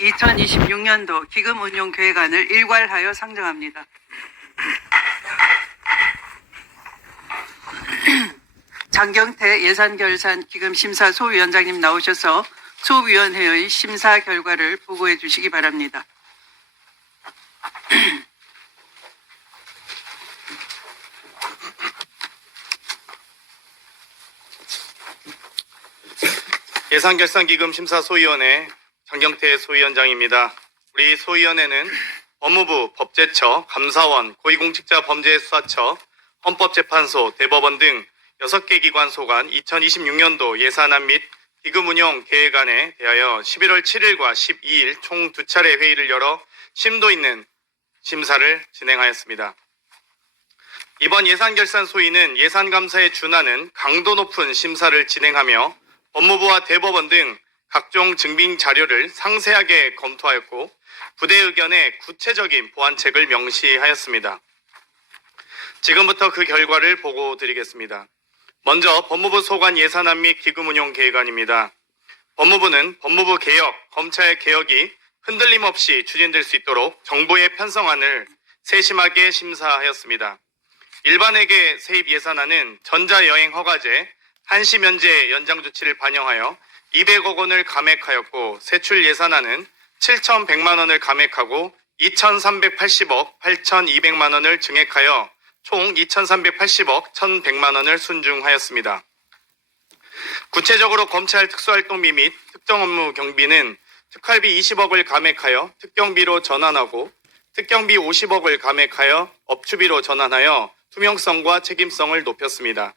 2026년도 기금운용계획안을 일괄하여 상정합니다. 장경태 예산결산기금심사 소위원장님 나오셔서 소위원회의 심사 결과를 보고해 주시기 바랍니다. 예산결산기금심사소위원회 장경태 소위원장입니다. 우리 소위원회는 법무부, 법제처, 감사원, 고위공직자범죄수사처, 헌법재판소, 대법원 등 6개 기관 소관 2026년도 예산안 및 기금운용 계획안에 대하여 11월 7일과 12일 총 2차례 회의를 열어 심도 있는 심사를 진행하였습니다. 이번 예산결산 소위는 예산감사에 준하는 강도 높은 심사를 진행하며 법무부와 대법원 등 각종 증빙 자료를 상세하게 검토하였고 부대 의견에 구체적인 보완책을 명시하였습니다. 지금부터 그 결과를 보고 드리겠습니다. 먼저 법무부 소관 예산안 및 기금운용 계획안입니다. 법무부는 법무부 개혁, 검찰 개혁이 흔들림 없이 추진될 수 있도록 정부의 편성안을 세심하게 심사하였습니다. 일반회계 세입 예산안은 전자여행 허가제, 한시 면제 연장 조치를 반영하여 200억 원을 감액하였고 세출 예산안은 7,100만 원을 감액하고 2,380억 8,200만 원을 증액하여 총 2,380억 1,100만 원을 순증하였습니다. 구체적으로 검찰 특수활동비 및 특정 업무 경비는 특활비 20억을 감액하여 특경비로 전환하고 특경비 50억을 감액하여 업추비로 전환하여 투명성과 책임성을 높였습니다.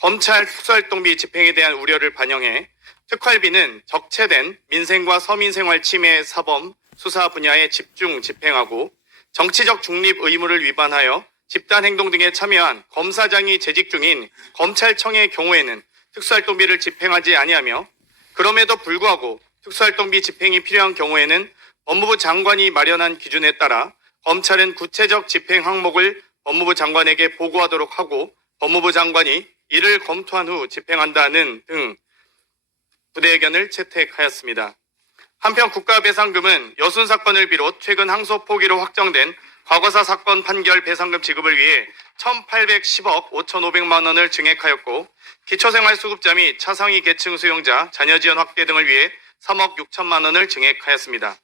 검찰 특수활동비 집행에 대한 우려를 반영해 특활비는 적체된 민생과 서민생활 침해 사범 수사 분야에 집중 집행하고 정치적 중립 의무를 위반하여 집단행동 등에 참여한 검사장이 재직 중인 검찰청의 경우에는 특수활동비를 집행하지 아니하며 그럼에도 불구하고 특수활동비 집행이 필요한 경우에는 법무부 장관이 마련한 기준에 따라 검찰은 구체적 집행 항목을 법무부 장관에게 보고하도록 하고 법무부 장관이 이를 검토한 후 집행한다는 등 부대 의견을 채택하였습니다. 한편 국가배상금은 여순 사건을 비롯 최근 항소 포기로 확정된 과거사 사건 판결 배상금 지급을 위해 1,810억 5,500만 원을 증액하였고 기초생활수급자 및 차상위 계층 수용자 자녀 지원 확대 등을 위해 3억 6천만 원을 증액하였습니다.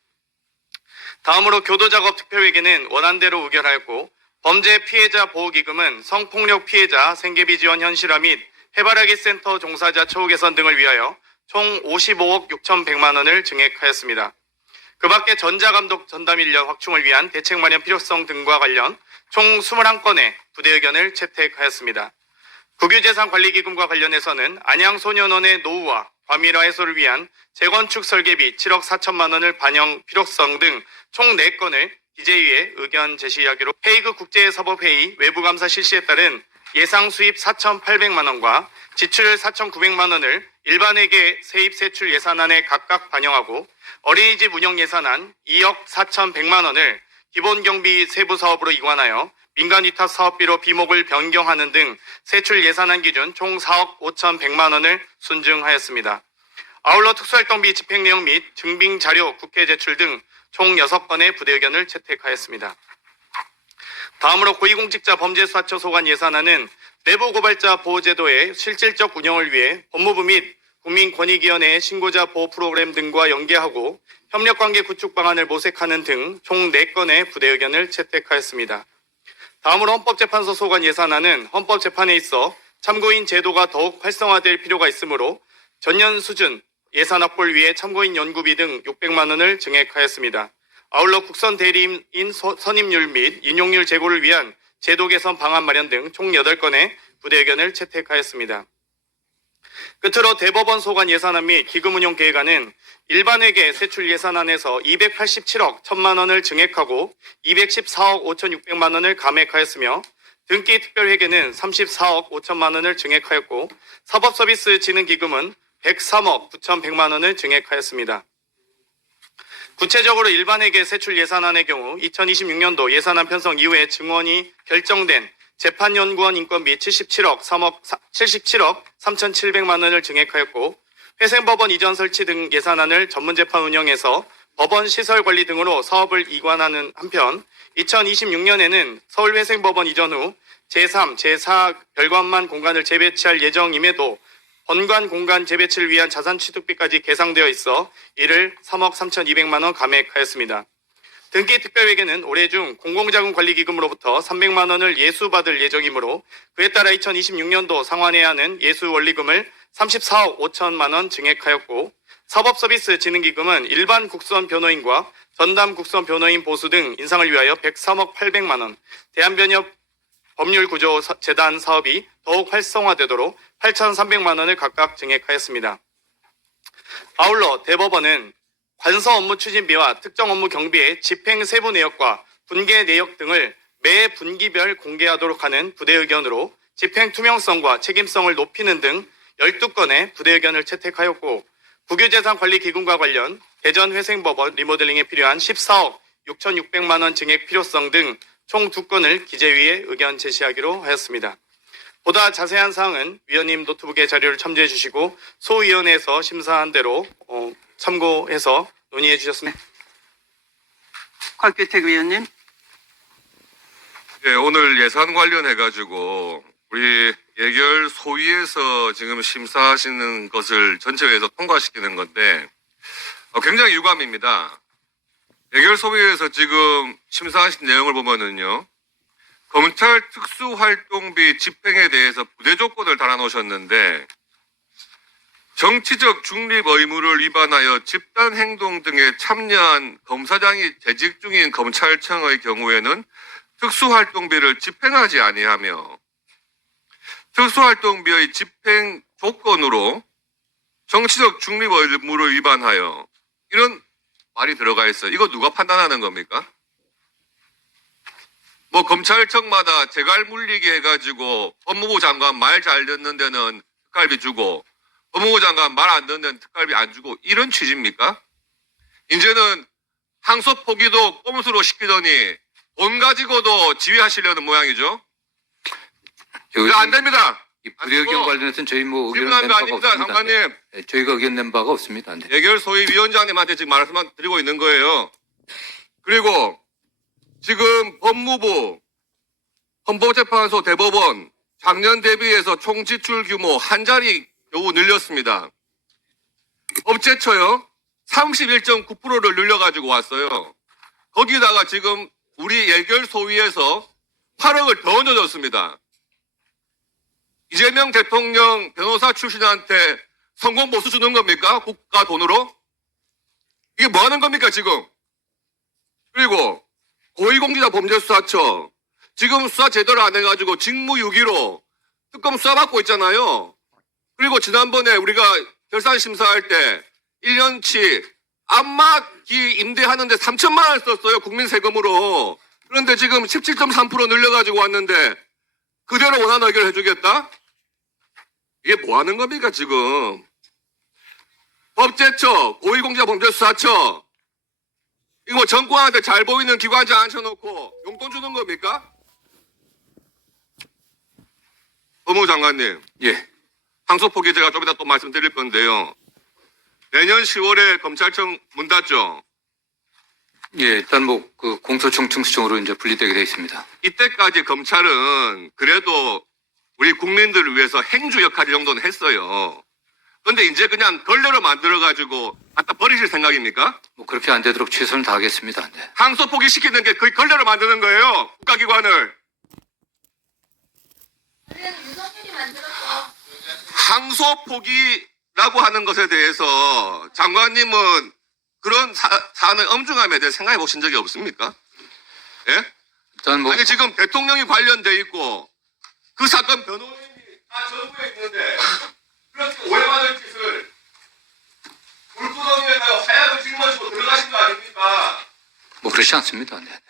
다음으로 교도작업 특별회계는 원안대로 의결하였고 범죄 피해자 보호기금은 성폭력 피해자 생계비 지원 현실화 및 해바라기 센터 종사자 처우 개선 등을 위하여 총 55억 6,100만 원을 증액하였습니다. 그 밖에 전자감독 전담 인력 확충을 위한 대책 마련 필요성 등과 관련 총 21건의 부대 의견을 채택하였습니다. 국유재산관리기금과 관련해서는 안양소년원의 노후와 과밀화 해소를 위한 재건축 설계비 7억 4천만 원을 반영 필요성 등 총 4건을 기재위에 의견 제시하기로 헤이그 국제사법회의 외부감사 실시에 따른 예상 수입 4,800만 원과 지출 4,900만 원을 일반회계 세입 세출 예산안에 각각 반영하고 어린이집 운영 예산안 2억 4,100만 원을 기본경비 세부 사업으로 이관하여 민간 위탁 사업비로 비목을 변경하는 등 세출 예산안 기준 총 4억 5,100만 원을 순증하였습니다. 아울러 특수활동비 집행 내용 및 증빙 자료 국회 제출 등 총 6건의 부대 의견을 채택하였습니다. 다음으로 고위공직자 범죄수사처 소관 예산안은 내부고발자 보호제도의 실질적 운영을 위해 법무부 및 국민권익위원회의 신고자 보호 프로그램 등과 연계하고 협력관계 구축 방안을 모색하는 등 총 4건의 부대 의견을 채택하였습니다. 다음으로 헌법재판소 소관 예산안은 헌법재판에 있어 참고인 제도가 더욱 활성화될 필요가 있으므로 전년 수준 예산 확보를 위해 참고인 연구비 등 600만 원을 증액하였습니다. 아울러 국선 대리인 선임률 및 인용률 제고를 위한 제도 개선 방안 마련 등 총 8건의 부대 의견을 채택하였습니다. 끝으로 대법원 소관 예산안 및 기금운용 계획안은 일반회계 세출 예산안에서 287억 1천만 원을 증액하고 214억 5,600만 원을 감액하였으며 등기 특별회계는 34억 5천만 원을 증액하였고 사법서비스진흥기금은 103억 9,100만 원을 증액하였습니다. 구체적으로 일반회계 세출 예산안의 경우 2026년도 예산안 편성 이후에 증원이 결정된 재판연구원 인건비 77억 3,700만 원을 증액하였고 회생법원 이전 설치 등 예산안을 전문재판 운영에서 법원 시설 관리 등으로 사업을 이관하는 한편 2026년에는 서울회생법원 이전 후 제3, 제4 별관만 공간을 재배치할 예정임에도 본관 공간 재배치를 위한 자산 취득비까지 계상되어 있어 이를 3억 3,200만 원 감액하였습니다. 등기 특별회계는 올해 중 공공자금관리기금으로부터 300만 원을 예수받을 예정이므로 그에 따라 2026년도 상환해야 하는 예수원리금을 34억 5천만 원 증액하였고 사법서비스진흥기금은 일반 국선 변호인과 전담 국선 변호인 보수 등 인상을 위하여 103억 800만 원, 대한변협 법률구조재단 사업이 더욱 활성화되도록 8,300만 원을 각각 증액하였습니다. 아울러 대법원은 관서 업무 추진비와 특정 업무 경비의 집행 세부 내역과 분계 내역 등을 매 분기별 공개하도록 하는 부대 의견으로 집행 투명성과 책임성을 높이는 등 12건의 부대 의견을 채택하였고 국유재산관리기금과 관련 대전회생법원 리모델링에 필요한 14억 6,600만 원 증액 필요성 등 총 2건을 기재위에 의견 제시하기로 하였습니다. 보다 자세한 사항은 위원님 노트북에 자료를 첨부해 주시고 소위원회에서 심사한 대로 참고해서 논의해 주셨습니다. 곽규택 의원님. 예, 오늘 예산 관련해가지고 우리 예결 소위에서 지금 심사하시는 것을 전체회에서 통과시키는 건데 굉장히 유감입니다. 예결 소위에서 지금 심사하신 내용을 보면은요. 검찰 특수활동비 집행에 대해서 부대 조건을 달아놓으셨는데 정치적 중립 의무를 위반하여 집단행동 등에 참여한 검사장이 재직 중인 검찰청의 경우에는 특수활동비를 집행하지 아니하며 특수활동비의 집행 조건으로 정치적 중립 의무를 위반하여 이런 말이 들어가 있어요. 이거 누가 판단하는 겁니까? 뭐 검찰청마다 재갈 물리게 해가지고 법무부 장관 말 잘 듣는 데는 특갈비 주고 법무부 장관 말 안 듣는 데는 특갈비 안 주고 이런 취지입니까? 이제는 항소 포기도 꼼수로 시키더니 돈 가지고도 지휘하시려는 모양이죠. 안 됩니다. 이 부대 의견 관련해서는 저희 뭐 의견 질문한 낸 거 바가 아닙니다, 없습니다. 장관님. 네, 저희가 의견 낸 바가 없습니다. 네. 예결 소위 위원장님한테 지금 말씀만 드리고 있는 거예요. 그리고 지금 법무부, 헌법재판소, 대법원 작년 대비해서 총 지출 규모 한 자리 겨우 늘렸습니다. 법제처요 31.9%를 늘려가지고 왔어요. 거기다가 지금 우리 예결 소위에서 8억을 더 얹어줬습니다. 이재명 대통령 변호사 출신한테 성공보수 주는 겁니까? 국가 돈으로? 이게 뭐 하는 겁니까, 지금? 그리고 고위공직자 범죄수사처 지금 수사 제대로 안 해가지고 직무유기로 특검 수사받고 있잖아요. 그리고 지난번에 우리가 결산 심사할 때 1년치 안마기 임대하는데 3천만 원 썼어요. 국민 세금으로. 그런데 지금 17.3% 늘려가지고 왔는데 그대로 원하는 의결을 해주겠다? 이게 뭐 하는 겁니까, 지금? 법제처, 고위공직자 범죄수사처, 이거 뭐 정권한테 잘 보이는 기관장 앉혀놓고 용돈 주는 겁니까? 법무부 장관님. 예. 항소 포기 제가 좀 이따 또 말씀드릴 건데요. 내년 10월에 검찰청 문 닫죠? 예, 일단 뭐 그 공소청 청수청으로 이제 분리되게 되어 있습니다. 이때까지 검찰은 그래도 우리 국민들을 위해서 행주 역할 정도는 했어요. 그런데 이제 그냥 걸레로 만들어가지고 갖다 버리실 생각입니까? 뭐 그렇게 안 되도록 최선을 다하겠습니다. 네. 항소 포기시키는 게 거의 걸레로 만드는 거예요. 국가기관을. 항소 포기라고 하는 것에 대해서 장관님은 그런 사안의 엄중함에 대해 생각해 보신 적이 없습니까? 예? 일단 뭐 아니 지금 대통령이 관련돼 있고 그 사건 변호인이 다 정부에 있는데 그렇게 오해받을 짓을 물구덩이에다가 화약을 짊어지고 들어가신 거 아닙니까? 뭐 그렇지 않습니다. 네.